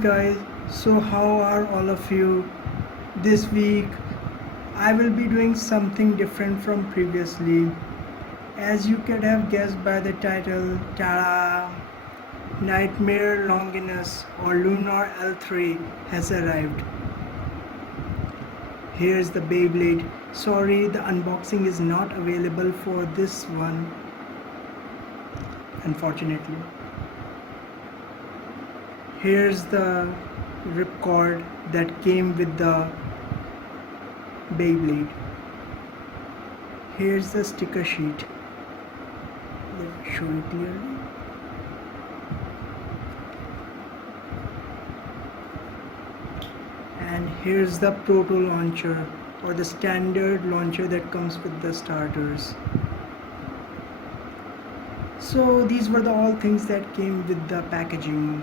guys, so how are all of you? This week I will be doing something different from previously. As you could have guessed by the title, tada! Nightmare Longinus or Luinor L3 has arrived. Here's the Beyblade. Sorry, the unboxing is not available for this one, unfortunately. Here's the ripcord that came with the Beyblade. Here's the sticker sheet. Let me show you clearly. And here's the proto launcher or the standard launcher that comes with the starters. So these were the all things that came with the packaging.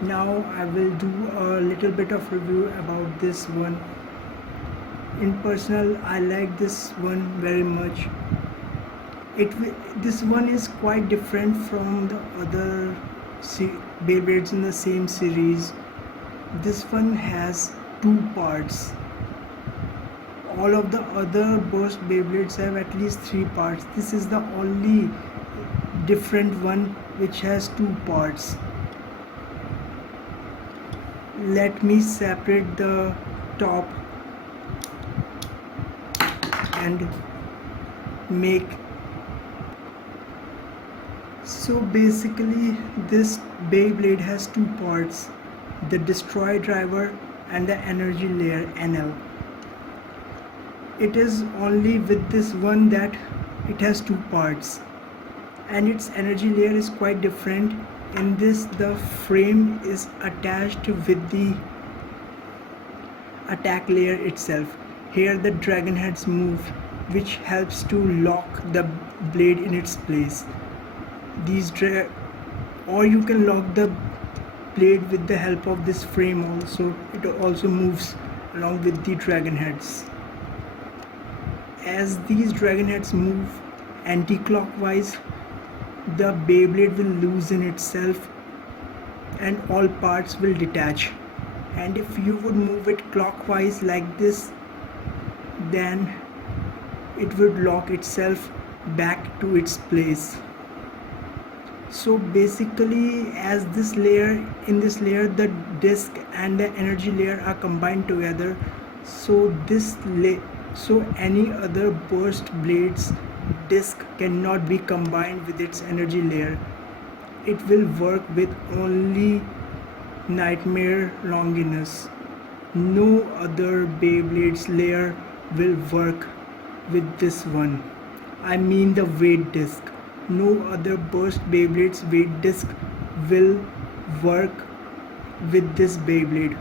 Now I will do a little bit of review about this one. In personal, I like this one very much. This one is quite different from the other Beyblades in the same series. This one has two parts. All of the other burst Beyblades have at least three parts. This is the only different one which has two parts. Let me separate the top and make. So basically this Beyblade has two parts, the destroy driver and the energy layer NL. It is only with this one that it has two parts, and its energy layer is quite different. In this, the frame is attached with the attack layer itself. Here the dragon heads move, which helps to lock the blade in its place. Or you can lock the blade with the help of this frame also. It also moves along with the dragon heads. As these dragon heads move anti-clockwise, the Beyblade will loosen itself and all parts will detach. And if you would move it clockwise like this, then it would lock itself back to its place. So basically, as in this layer the disc and the energy layer are combined together, so any other burst blades disc cannot be combined with its energy layer. It will work with only Nightmare Longinus. No other Beyblade's layer will work with this one. I mean the weight disc. No other burst Beyblade's weight disc will work with this Beyblade.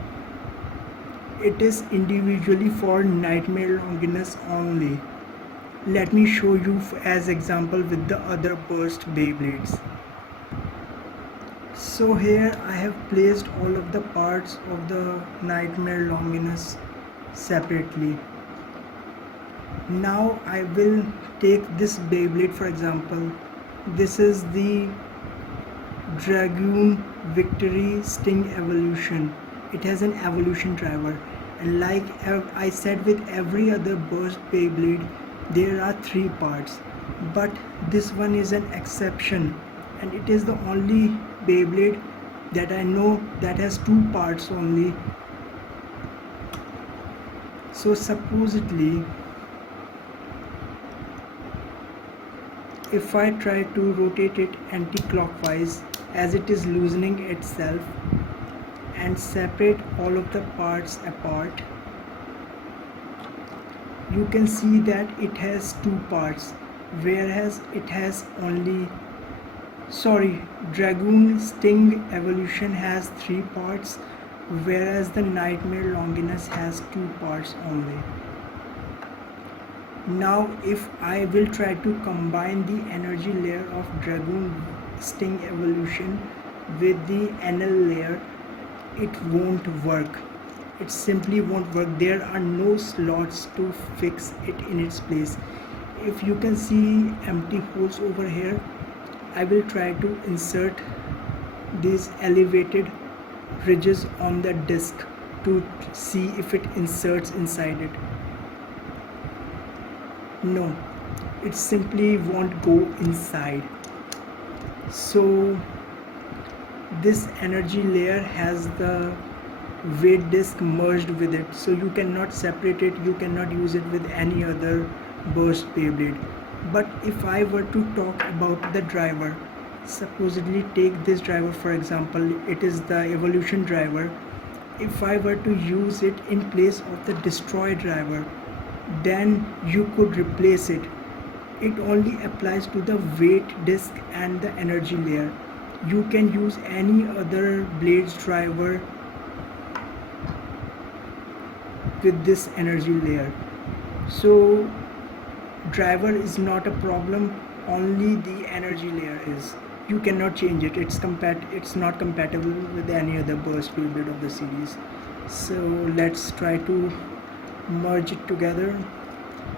It is individually for Nightmare Longinus only. Let me show you as example with the other burst Beyblades. So here I have placed all of the parts of the Nightmare Longinus separately. Now I will take this Beyblade for example. This is the Dragoon Victory Sting Evolution. It has an evolution driver, and like I said with every other burst Beyblade, there are three parts, but this one is an exception, and it is the only Beyblade that I know that has two parts only. So supposedly, if I try to rotate it anti-clockwise as it is loosening itself and separate all of the parts apart, you can see that it has two parts, whereas it has Dragoon Sting Evolution has three parts, whereas the Nightmare Longinus has two parts only. Now if I will try to combine the energy layer of Dragoon Sting Evolution with the NL layer, it won't work. It simply won't work. There are no slots to fix it in its place. If you can see empty holes over here, I will try to insert these elevated ridges on the disc to see if it inserts inside it. No, it simply won't go inside. So this energy layer has the weight disk merged with it, so you cannot separate it, you cannot use it with any other burst Beyblade. But if I were to talk about the driver, supposedly take this driver for example, it is the evolution driver. If I were to use it in place of the destroy driver, then you could replace it. It only applies to the weight disk and the energy layer. You can use any other blades driver with this energy layer. So driver is not a problem, only the energy layer is. You cannot change it. It's not compatible with any other burst Beyblade of the series. So let's try to merge it together.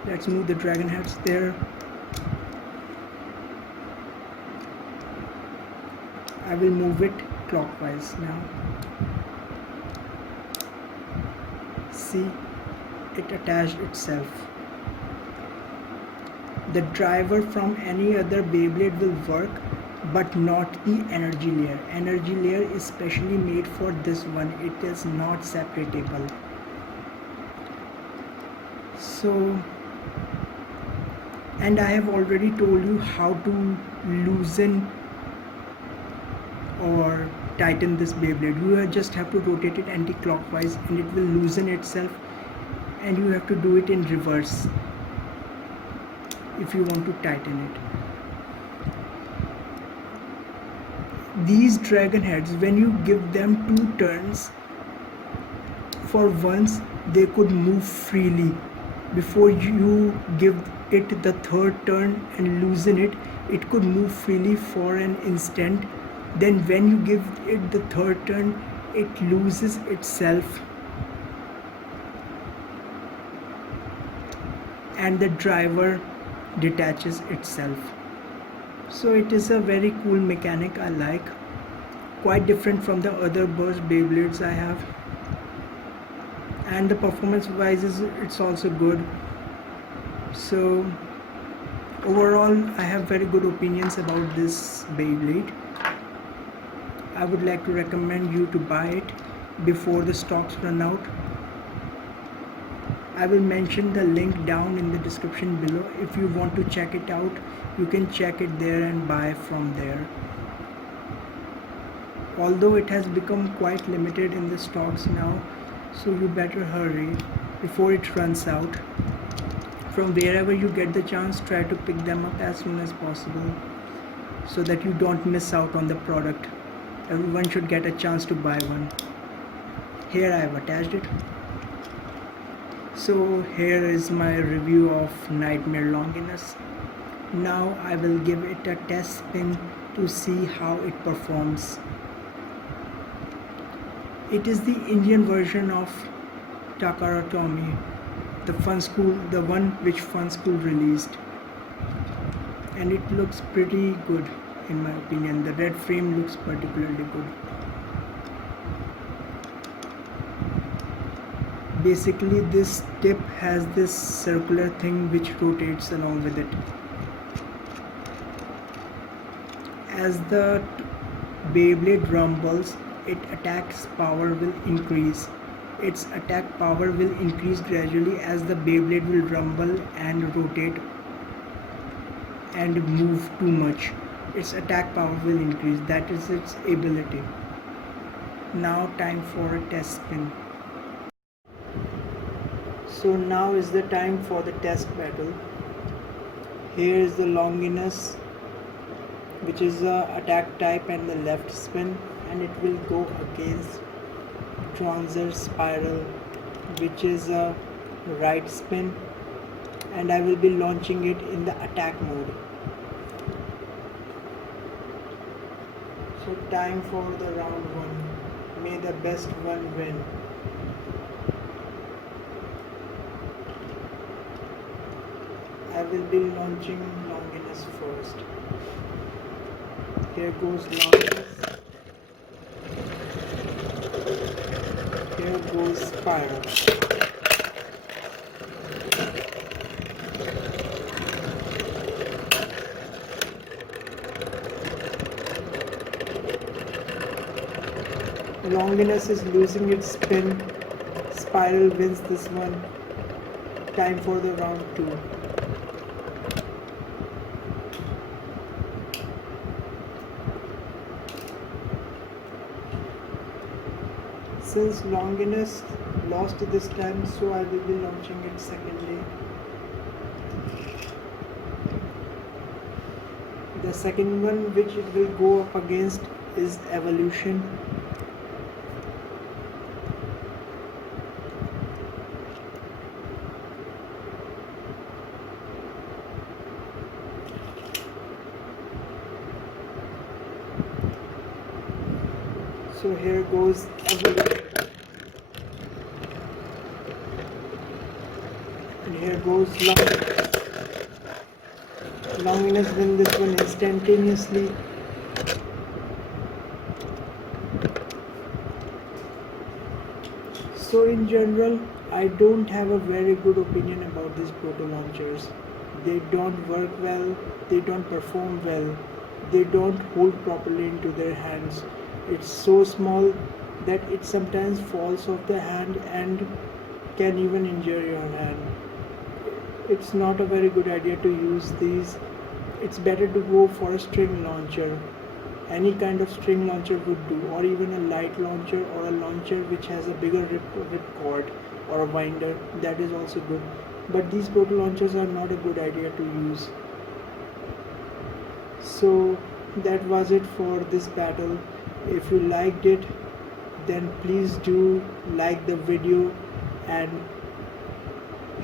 Let's move the dragon heads there. I will move it clockwise now. See, it attached itself. The driver from any other Beyblade will work, but not the energy layer. Energy layer is specially made for this one. It is not separatable. So, and I have already told you how to loosen or tighten this Beyblade. You just have to rotate it anti-clockwise and it will loosen itself, and you have to do it in reverse if you want to tighten it. These dragon heads, when you give them 2 turns, for once they could move freely. Before you give it the 3rd turn and loosen it, it could move freely for an instant. Then when you give it the 3rd turn, it loses itself and the driver detaches itself. So it is a very cool mechanic I like, quite different from the other burst Beyblades I have, and the performance wise it's also good. So overall I have very good opinions about this Beyblade. I would like to recommend you to buy it before the stocks run out. I will mention the link down in the description below. If you want to check it out, you can check it there and buy from there. Although it has become quite limited in the stocks now, so you better hurry before it runs out. From wherever you get the chance, try to pick them up as soon as possible so that you don't miss out on the product. Everyone should get a chance to buy one. Here I have attached it. So here is my review of Nightmare Longinus. Now I will give it a test spin to see how it performs. It is the Indian version of Takara Tomy, the one which Fun School released, and it looks pretty good in my opinion. The red frame looks particularly good. Basically this tip has this circular thing which rotates along with it. As the Beyblade rumbles, its attack power will increase. Its attack power will increase gradually as the Beyblade will rumble and rotate and move too much. Its attack power will increase. That is its ability. Now time for a test spin. So now is the time for the test battle. Here is the Longinus, which is the attack type and the left spin, and it will go against Transer Spiral, which is a right spin, and I will be launching it in the attack mode. So time for the round 1. May the best one win. I will be launching Longinus first. Here goes Longinus. fire. Longinus is losing its spin. Spiral wins this one. Time for the round 2. Since Longinus lost this time, so I will be launching it secondly. The second one which it will go up against is Evolution. So here goes Evolution. And here goes Longinus. Longinus win this one instantaneously. So in general, I don't have a very good opinion about these proto launchers. They don't work well, they don't perform well, they don't hold properly into their hands. It's so small that it sometimes falls off the hand and can even injure your hand. It's not a very good idea to use these. It's better to go for a string launcher. Any kind of string launcher would do, or even a light launcher, or a launcher which has a bigger rip cord or a winder. That is also good, but these proto launchers are not a good idea to use. So that was it for this battle. If you liked it, then please do like the video and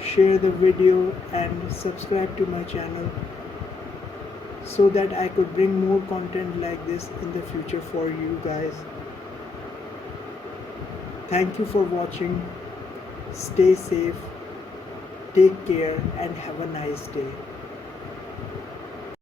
share the video and subscribe to my channel, so that I could bring more content like this in the future for you guys. Thank you for watching. Stay safe, take care, and have a nice day.